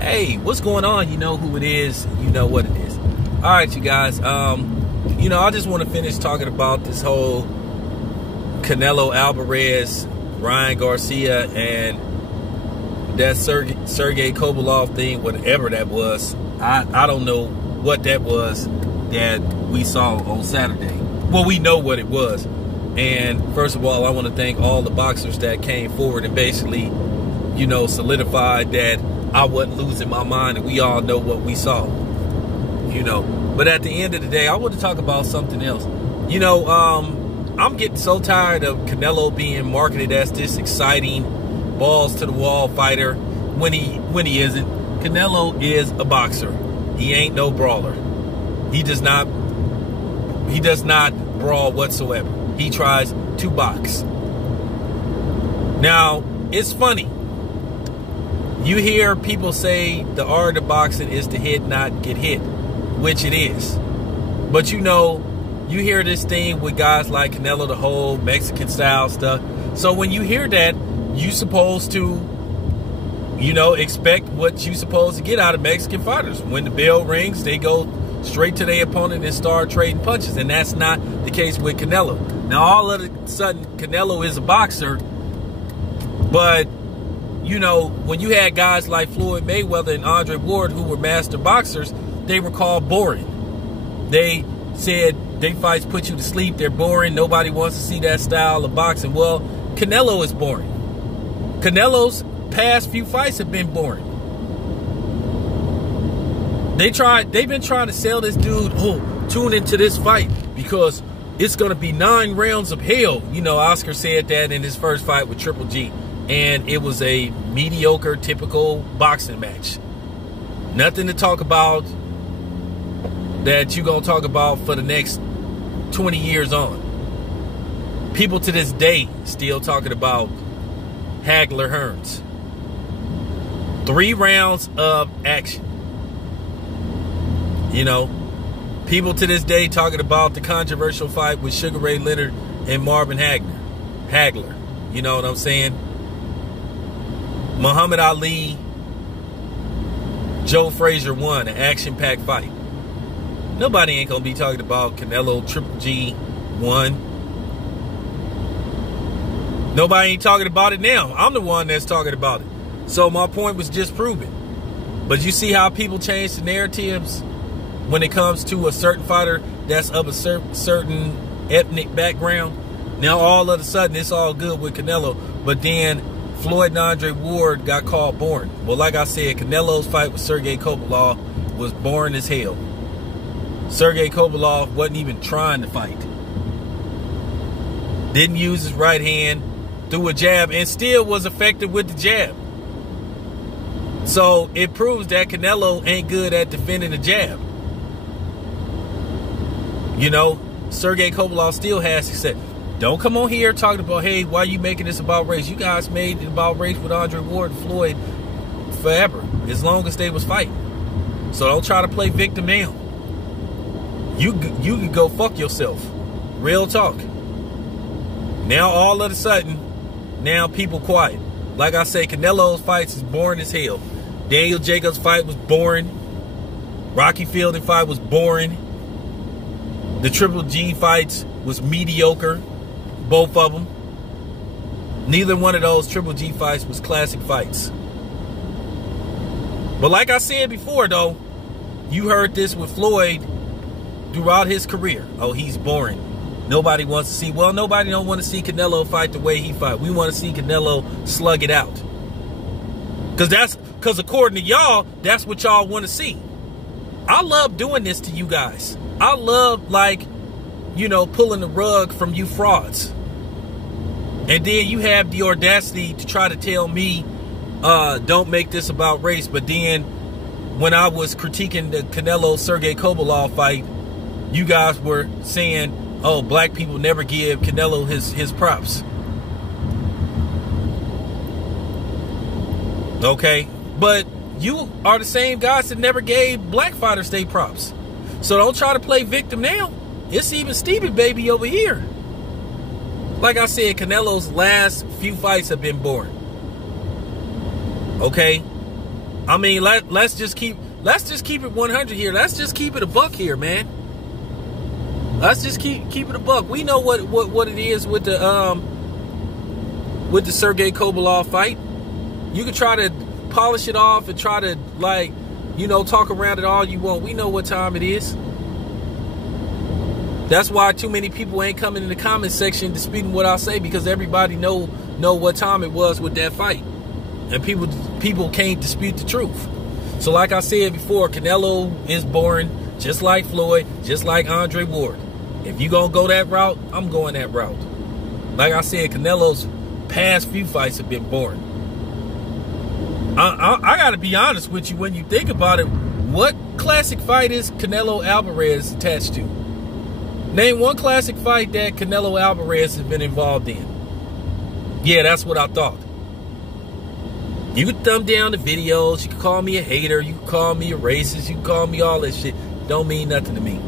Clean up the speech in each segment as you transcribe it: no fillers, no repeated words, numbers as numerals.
Hey, what's going on? You know who it is. You know what it is. All right, you guys. I just want to finish talking about this whole Canelo Alvarez, Ryan Garcia, and that Sergey Kovalov thing, whatever that was. I don't know what that was that we saw on Saturday. Well, we know what it was. And first of all, I want to thank all the boxers that came forward and basically, solidified that I wasn't losing my mind, and we all know what we saw. But at the end of the day, I want to talk about something else. I'm getting so tired of Canelo being marketed as this exciting balls to the wall fighter when he isn't. Canelo is a boxer. He ain't no brawler. He does not brawl whatsoever. He tries to box. Now, it's funny. You hear people say the art of boxing is to hit, not get hit, which it is. But you hear this thing with guys like Canelo, the whole Mexican style stuff. So when you hear that, you supposed to, expect what you supposed to get out of Mexican fighters. When the bell rings, they go straight to their opponent and start trading punches. And that's not the case with Canelo. Now, all of a sudden, Canelo is a boxer, but when you had guys like Ward and Mayweather and Andre Ward who were master boxers, they were called boring. They said they fights put you to sleep. They're boring. Nobody wants to see that style of boxing. Well, Canelo is boring. Canelo's past few fights have been boring. They've been trying to sell this dude, tune into this fight because it's going to be 9 rounds of hell. Oscar said that in his first fight with Triple G. And it was a mediocre, typical boxing match. Nothing to talk about that you're going to talk about for the next 20 years on. People to this day still talking about Hagler Hearns. 3 rounds of action. People to this day talking about the controversial fight with Sugar Ray Leonard and Marvin Hagler. You know what I'm saying? Muhammad Ali, Joe Frazier won an action-packed fight. Nobody ain't gonna be talking about Canelo Triple G won. Nobody ain't talking about it now. I'm the one that's talking about it. So my point was just proven. But you see how people change the narratives when it comes to a certain fighter that's of a certain ethnic background. Now all of a sudden it's all good with Canelo, but then Floyd and Andre Ward got called boring. Well, like I said, Canelo's fight with Sergey Kovalov was boring as hell. Sergey Kovalov wasn't even trying to fight. Didn't use his right hand, threw a jab, and still was effective with the jab. So it proves that Canelo ain't good at defending the jab. Sergey Kovalov still has success. Don't come on here talking about, hey, why are you making this about race? You guys made it about race with Andre Ward and Floyd forever, as long as they was fighting. So don't try to play victim now. You can go fuck yourself. Real talk. Now all of a sudden, now people quiet. Like I say, Canelo's fights is boring as hell. Daniel Jacobs' fight was boring. Rocky Fielding fight was boring. The Triple G fights was mediocre. Both of them. Neither one of those Triple G fights was classic fights. But like I said before, though, you heard this with Floyd throughout his career. Oh, he's boring. Nobody wants to see. Well, nobody don't want to see Canelo fight the way he fight. We want to see Canelo slug it out. Because according to y'all, that's what y'all want to see. I love doing this to you guys. I love, pulling the rug from you frauds. And then you have the audacity to try to tell me, don't make this about race. But then when I was critiquing the Canelo-Sergey Kovalov fight, you guys were saying, oh, black people never give Canelo his props. Okay? But you are the same guys that never gave black fighters their props. So don't try to play victim now. It's even Stevie baby over here. Like I said, Canelo's last few fights have been boring. Okay? I mean, let's just keep it 100 here. Let's just keep it a buck here, man. Let's just keep it a buck. We know what it is with the Sergey Kovalev fight. You can try to polish it off and try to, like, you know, talk around it all you want. We know what time it is. That's why too many people ain't coming in the comment section disputing what I say, because everybody know what time it was with that fight. And people can't dispute the truth. So like I said before, Canelo is boring, just like Floyd, just like Andre Ward. If you gonna go that route, I'm going that route. Like I said, Canelo's past few fights have been boring. I gotta be honest with you, when you think about it, what classic fight is Canelo Alvarez attached to? Name one classic fight that Canelo Alvarez has been involved in. Yeah, that's what I thought. You can thumb down the videos, you can call me a hater, you can call me a racist, you can call me all that shit. Don't mean nothing to me.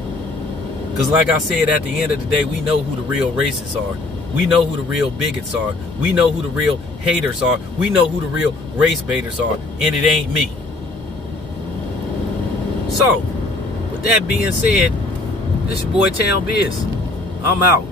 Because like I said, at the end of the day, we know who the real racists are. We know who the real bigots are. We know who the real haters are. We know who the real race baiters are. And it ain't me. So, with that being said, this your boy Town Biz. I'm out.